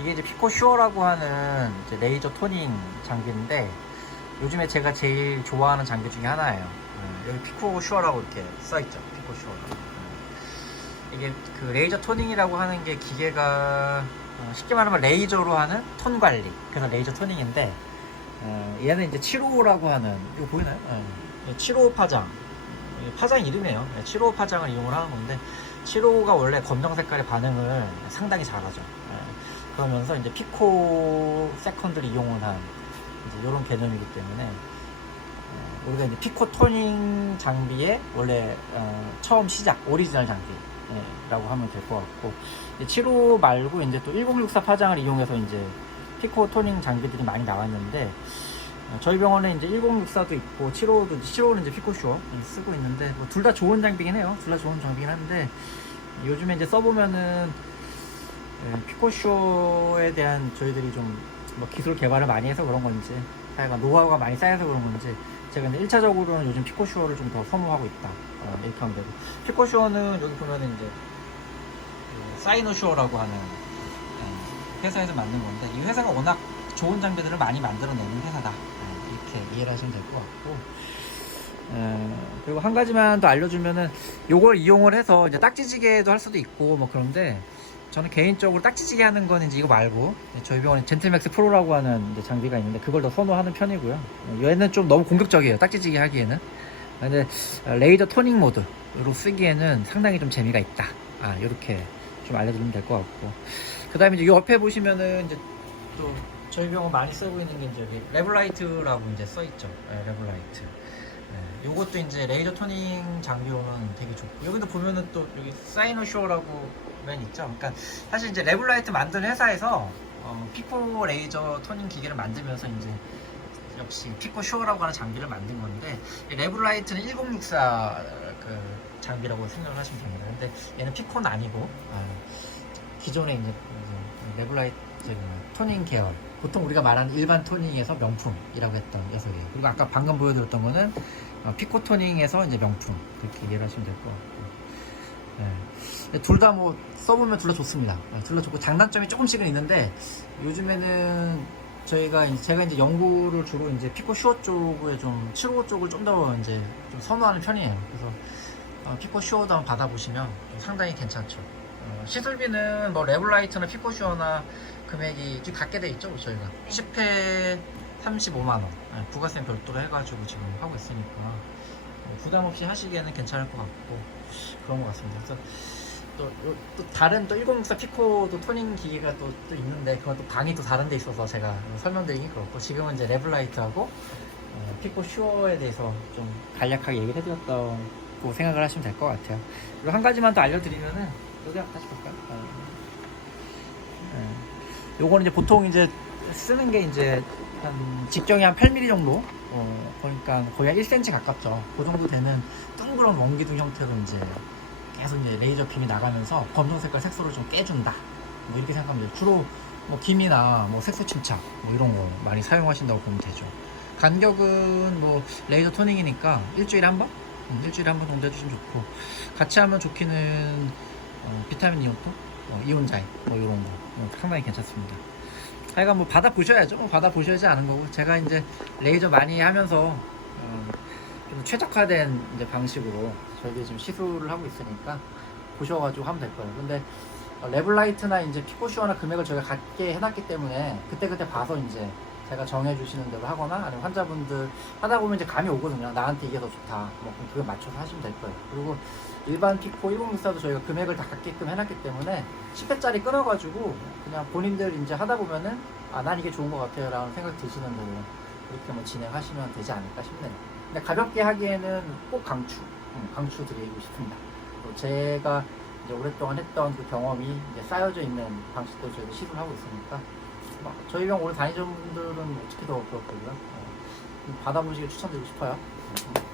이제 피코 슈어라고 하는 이제 레이저 토닝 장비인데 요즘에 제가 제일 좋아하는 장비 중에 하나예요. 음, 여기 피코 슈어라고 이렇게 써 있죠. 피코 슈어. 음. 이게 그 레이저 토닝이라고 하는 게 기계가 어, 쉽게 말하면 레이저로 하는 톤 관리. 그래서 레이저 토닝인데 어, 얘는 이제 7호라고 하는 이거 보이나요? 네. 7호 파장. 이게 파장 이름이에요. 7호 파장을 이용을 하는 건데 7호가 원래 검정 색깔의 반응을 상당히 잘하죠. 예. 그러면서 이제 피코 세컨드를 이용을 한 이제 이런 개념이기 때문에 어, 우리가 이제 피코 토닝 장비의 원래 어, 처음 시작 오리지널 장비라고 하면 될 것 같고 7호 말고 이제 또 1064 파장을 이용해서 이제 피코 토닝 장비들이 많이 나왔는데 어, 저희 병원에 이제 1064도 있고 7호도 7호는 이제 피코쇼 쓰고 있는데 뭐 둘 다 좋은 장비긴 해요. 둘 다 좋은 장비긴 한데 요즘에 이제 써보면은 예, 피코쇼에 대한 저희들이 좀 뭐 기술 개발을 많이 해서 그런 건지 하여간 노하우가 많이 쌓여서 그런 건지 제가 이제 1차적으로는 요즘 피코쇼를 좀 더 선호하고 있다 어, 이렇게 하면 되고 피코쇼는 여기 보면은 이제 그 사이노쇼라고 하는 예, 회사에서 만든 건데 이 회사가 워낙 좋은 장비들을 많이 만들어내는 회사다 예, 이렇게 이해를 하시면 될 것 같고 예, 그리고 한 가지만 더 알려주면은 요걸 이용을 해서 이제 딱지지게도 할 수도 있고 뭐 그런데 저는 개인적으로 딱지지게 하는 건 이제 이거 말고 저희 병원에 젠틀맥스 프로라고 하는 이제 장비가 있는데 그걸 더 선호하는 편이고요. 얘는 좀 너무 공격적이에요. 딱지지게 하기에는. 근데 레이저 토닝 모드로 쓰기에는 상당히 좀 재미가 있다. 아 이렇게 좀 알려드리면 될 것 같고. 그 다음에 이제 요 옆에 보시면은 이제 또 저희 병원 많이 쓰고 있는 게 이제 레블라이트라고 이제 써 있죠. 네, 레블라이트. 네, 요것도 이제 레이저 토닝 장비로는 되게 좋고 여기도 보면은 또 여기 사이노쇼라고 맨 있죠. 그러니까 사실 이제 레블라이트 만든 회사에서 어, 피코 레이저 토닝 기계를 만들면서 이제 역시 피코 쇼라고 하는 장비를 만든 건데 이 레블라이트는 1064 그 장비라고 생각을 하시면 됩니다. 근데 얘는 피코는 아니고 아, 기존에 이제, 레블라이트 토닝 계열 보통 우리가 말하는 일반 토닝에서 명품이라고 했던 녀석이에요. 그리고 아까 방금 보여드렸던 거는 어, 피코 토닝에서 이제 명품 그렇게 이해를 하시면 될 것 같고 네. 둘다 뭐 써보면 둘 다 좋습니다. 네, 둘다 좋고 장단점이 조금씩은 있는데 요즘에는 저희가 이제 제가 이제 연구를 주로 이제 피코 슈어 쪽에 좀 7호 쪽을 좀 더 이제 좀 선호하는 편이에요. 그래서 어, 피코 슈어도 한번 받아보시면 좀 상당히 괜찮죠. 어, 시술비는 뭐 레블라이트나 피코 슈어나 금액이 좀 같게 돼 있죠, 저희가 10회 35만 원 네, 부가세 별도로 해가지고 지금 하고 있으니까 어, 부담 없이 하시기에는 괜찮을 것 같고 그런 것 같습니다. 그래서 또, 요- 또 다른 또 1064 피코도 토닝 기계가 또, 또 있는데 그건 또 방이 또 다른 데 있어서 제가 설명드리기 그렇고 지금은 이제 레블라이트하고 어, 피코 슈어에 대해서 좀 간략하게 얘기를 해드렸다고 생각을 하시면 될 것 같아요. 그리고 한 가지만 더 알려드리면은 여기 한번 다시 볼까요? 어. 네. 요거는 이제 보통 이제 쓰는 게 이제 한 직경이 한 8mm 정도 어, 그러니까 거의 한 1cm 가깝죠. 그 정도 되는 둥그런 원기둥 형태로 이제 계속 이제 레이저 빔이 나가면서 검정 색깔 색소를 좀 깨준다. 뭐 이렇게 생각하면 돼요. 주로 뭐 김이나 뭐 색소 침착 뭐 이런 거 많이 사용하신다고 보면 되죠. 간격은 뭐 레이저 토닝이니까 일주일에 한 번? 음, 일주일에 한 번 정도 해주시면 좋고 같이 하면 좋기는 어, 비타민 이온토, 어, 이온자인 뭐 이런 거 어, 상당히 괜찮습니다. 하여간 뭐 받아 보셔야죠. 뭐 받아 보셔야지 아는 거고 제가 이제 레이저 많이 하면서 어, 좀 최적화된 이제 방식으로 저희들이 지금 시술을 하고 있으니까 보셔가지고 하면 될 거예요. 근데 어, 레블라이트나 이제 피코시어나 금액을 저희가 갖게 해놨기 때문에 그때그때 봐서 이제 제가 정해주시는 대로 하거나 아니면 환자분들 하다 보면 이제 감이 오거든요. 나한테 이게 더 좋다. 뭐 그럼 그거 맞춰서 하시면 될 거예요. 그리고 일반 피코 1064도 저희가 금액을 다 갖게끔 해놨기 때문에 10회짜리 끊어가지고 그냥 본인들 이제 하다 보면은 아 난 이게 좋은 것 같아요 라는 생각 드시는 대로 그렇게 뭐 진행하시면 되지 않을까 싶네요. 근데 가볍게 하기에는 꼭 강추, 음, 강추 드리고 싶습니다. 또 제가 이제 오랫동안 했던 그 경험이 이제 쌓여져 있는 방식도 저희가 시도를 하고 있으니까 뭐 저희 병 오래 다니신 분들은 특히 더 그렇고요. 어, 받아보시길 추천드리고 싶어요. 음.